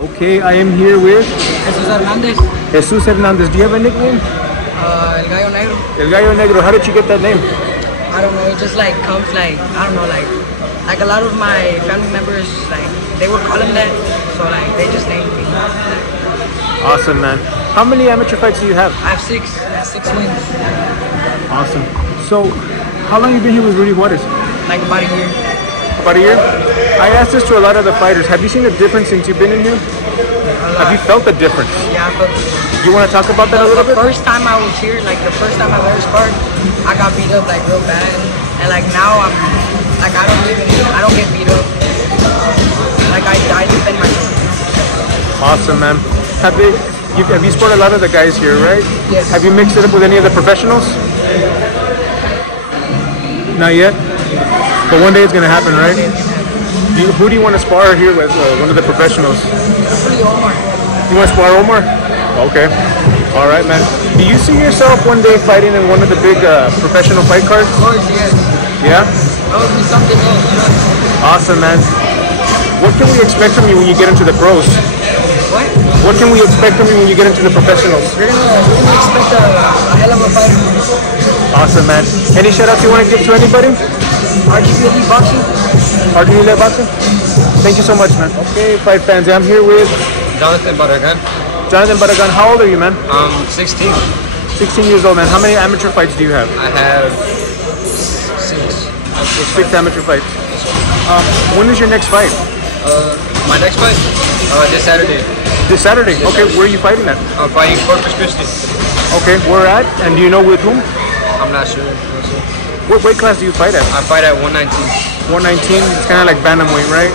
Okay, I am here with Jesus Hernandez. Jesus Hernandez. Do you have a nickname? El Gallo Negro. El Gallo Negro. How did you get that name? I don't know, it just like comes like, I don't know, like a lot of my family members, like, they would call him that, so like, they just named me. Awesome, man. How many amateur fights do you have? I have six wins. Awesome. So, how long have you been here with Rudy Juarez? Like about a year. About a year? I asked this to a lot of the fighters. Have you seen the difference since you've been in here? Have you felt the difference? Yeah, but you want to talk about that a little bit? The first time I was here, like the first time I ever sparred, I got beat up like real bad, and like now I'm like I don't get beat up. Like I defend myself. Awesome, man. Have you sparred a lot of the guys here, right? Yes. Have you mixed it up with any of the professionals? Not yet, but one day it's gonna happen, right? Who do you want to spar here with? One of the professionals. Omar. You want to spar Omar? Okay. All right, man. Do you see yourself one day fighting in one of the big professional fight cards? Of course, yes. Yeah? That would be something else, you know? Awesome, man. What can we expect from you when you get into the pros? What? What can we expect from you when you get into the professionals? We're gonna expect a hell of a fight. Awesome, man. Any shout-outs you want to give to anybody? RGV Elite Boxing. RGV Elite Boxing? Thank you so much, man. Okay, fight fans, I'm here with Jonathan Barragan. Jonathan Barragan. How old are you, man? 16. 16 years old, man. How many amateur fights do you have? I have 6. 6 amateur fights. When is your next fight? My next fight? This Saturday. This Saturday? Okay, where are you fighting at? I'm fighting Corpus Christi. Okay, where at? And do you know with whom? I'm not sure. What weight class do you fight at? I fight at 119. 119? It's kind of like bantamweight, right?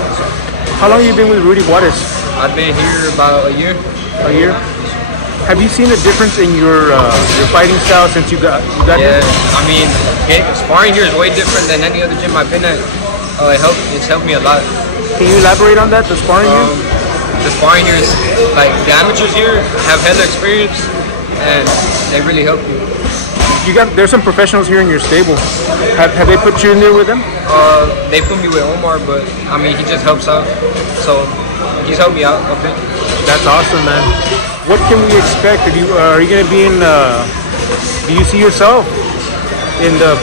How long have you been with Rudy Juarez? I've been here about a year. A year? Have you seen a difference in your fighting style since you got here? I mean, sparring here is way different than any other gym I've been at. It's helped me a lot. Can you elaborate on that, the sparring here? The sparring here is, like, the amateurs here have hella experience, and they really help you. There's some professionals here in your stable. Have they put you in there with them? They put me with Omar, but I mean, he just helps out. So he's helped me out a bit. That's awesome, man. What can we expect? Are you going to be in? Do you see yourself in the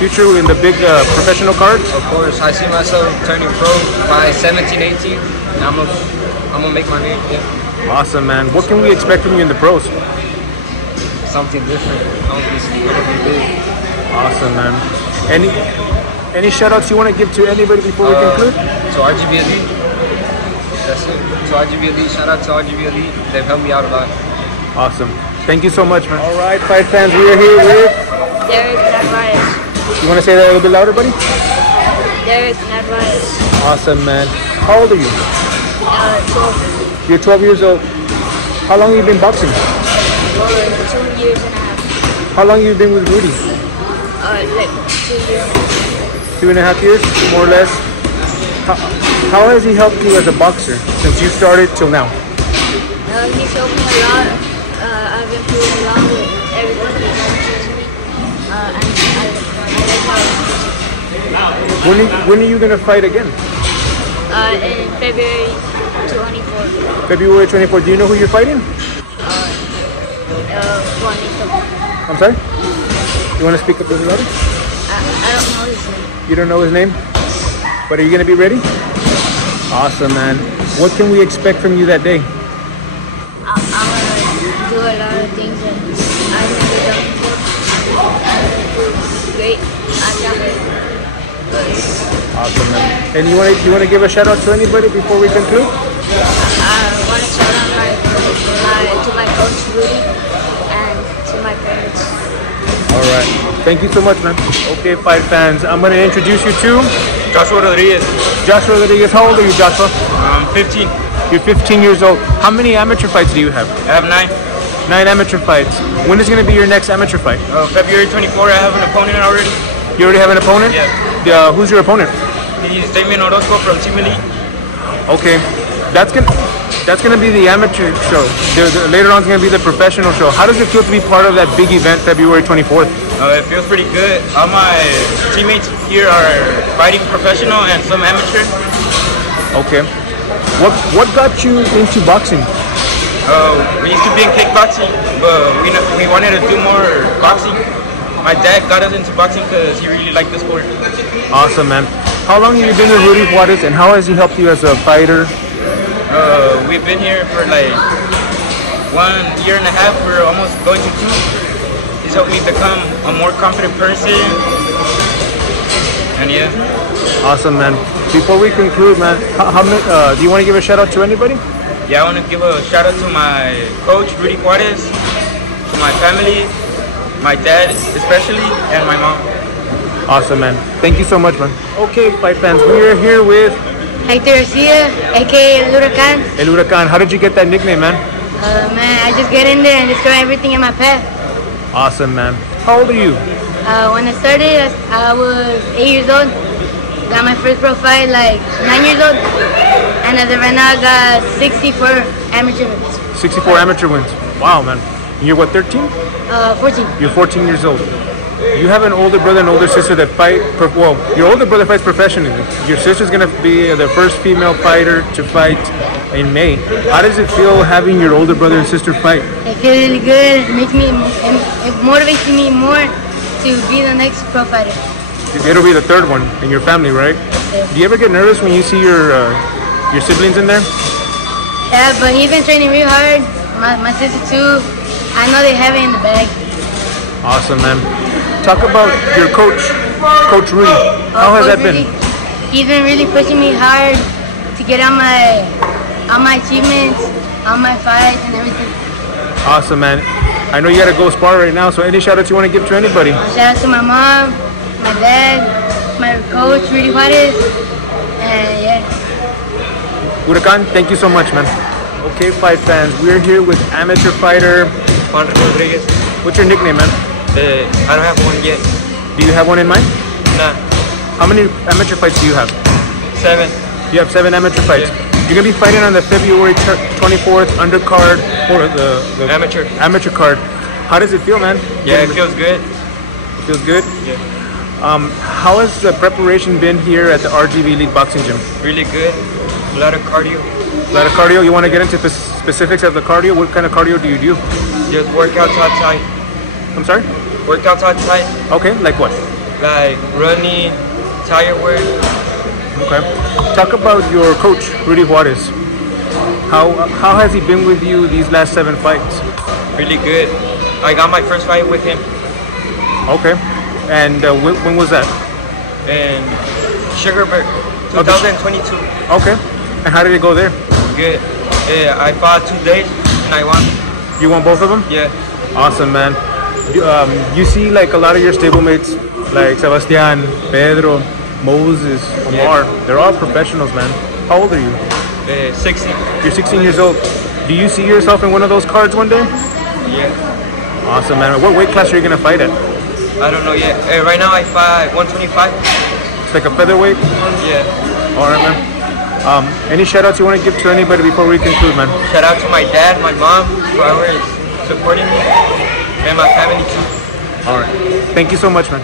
future in the big professional cards? Of course, I see myself turning pro by 17, 18. And I'm gonna make my name. Yeah. Awesome, man. What can we expect from you in the pros? Something different. I'm gonna be big. Awesome, man. Any shout-outs you want to give to anybody before we conclude? To RGV Elite. That's it. To RGV Elite. Shout out to RGV Elite. They've helped me out a lot. Awesome. Thank you so much, man. All right, fight fans, we are here with Dere Hernandez. You want to say that a little bit louder, buddy? Dere Hernandez. Awesome, man. How old are you? 12. You're 12 years old. How long have you been boxing? 2 years and a half. How long have you been with Rudy? Like 2 years. 2.5 years, more or less. How has he helped you as a boxer since you started till now? He's helped me a lot. I've improved a lot with everything he teaches me. And I like how When are you going to fight again? in February 24th. February 24th. Do you know who you're fighting? I'm sorry? You want to speak up a little louder? I don't know his name. You don't know his name? But are you going to be ready? Awesome, man. What can we expect from you that day? I'm going to do a lot of things that I've never done before. I'm going to do great. I can't wait. Awesome, man. And you want to give a shout out to anybody before we conclude? I want to shout out to my coach Rudy and to my parents. All right. Thank you so much, man. Okay, fight fans. I'm going to introduce you to Joshua Rodriguez. Joshua Rodriguez. How old are you, Joshua? I'm 15. You're 15 years old. How many amateur fights do you have? I have 9. 9 amateur fights. When is going to be your next amateur fight? February 24, I have an opponent already. You already have an opponent? Yeah. Who's your opponent? He's Damien Orozco from Team Elite. Okay. That's gonna be the amateur show. Later on, it's gonna be the professional show. How does it feel to be part of that big event, February 24th? It feels pretty good. All my teammates here are fighting professional and some amateur. Okay. What got you into boxing? We used to be in kickboxing, but we wanted to do more boxing. My dad got us into boxing because he really liked the sport. Awesome, man. How long have you been with Rudy Juarez, and how has he helped you as a fighter? We've been here for like 1.5 years. We're almost going to 2. He's helped me become a more confident person. And yeah. Awesome, man. Before we conclude, man, do you want to give a shout out to anybody? Yeah, I want to give a shout out to my coach, Rudy Juarez, to my family, my dad especially, and my mom. Awesome, man. Thank you so much, man. Okay, fight fans, we are here with Hector Garcia, aka El Huracan. El Huracan. How did you get that nickname, man? Man, I just get in there and destroy everything in my path. Awesome, man. How old are you? When I started, I was 8 years old. Got my first pro fight like 9 years old. And as of right now, I got 64 amateur wins. 64 amateur wins. Wow, man. You're what, 13? 14. You're 14 years old. You have an older brother and older sister that fight. Well, your older brother fights professionally. Your sister's gonna be the first female fighter to fight in May. How does it feel having your older brother and sister fight? I feel really good. It motivates me more to be the next pro fighter. It'll be the third one in your family, right? Yeah. Do you ever get nervous when you see your siblings in there? Yeah, but he's been training real hard. My sister too. I know they have it in the bag. Awesome, man. Talk about your coach, Coach Rudy. How has that been? He's been really pushing me hard to get on my achievements, on my fights and everything. Awesome, man. I know you gotta go spar right now, so any shout outs you want to give to anybody? Shout out to my mom, my dad, my coach, Rudy Juarez, and yeah. Huracan, thank you so much, man. Okay, fight fans, we're here with amateur fighter Juan Rodriguez. What's your nickname, man? I don't have one yet. Do you have one in mind? Nah. How many amateur fights do you have? 7. You have 7 amateur fights. Yeah. You're gonna be fighting on the February 24th undercard or the amateur card. How does it feel, man? Yeah, it feels good. It feels good? Yeah. How has the preparation been here at the RGV Elite Boxing Gym? Really good. A lot of cardio. A lot of cardio. You want to get into the specifics of the cardio? What kind of cardio do you do? Just workouts outside. I'm sorry? Workouts outside. Okay, like what? Like running, tire wear. Okay. Talk about your coach, Rudy Juarez. How has he been with you these last 7 fights? Really good. I got my first fight with him. Okay. And when was that? In Sugarburg, 2022. Okay. And how did it go there? Good. Yeah, I fought 2 days and I won. You won both of them? Yeah. Awesome, man. You see like a lot of your stablemates, like Sebastian, Pedro, Moses, Omar, they're all professionals, man. How old are you? 60. You're 16 years old. Do you see yourself in one of those cards one day? Yeah. Awesome, man. What weight class are you going to fight at? I don't know yet. Right now I fight 125. It's like a featherweight? Yeah. All right, man. Any shout outs you want to give to anybody before we conclude, man? Shout out to my dad, my mom, whoever is supporting me, and my family too. All right. Thank you so much, man.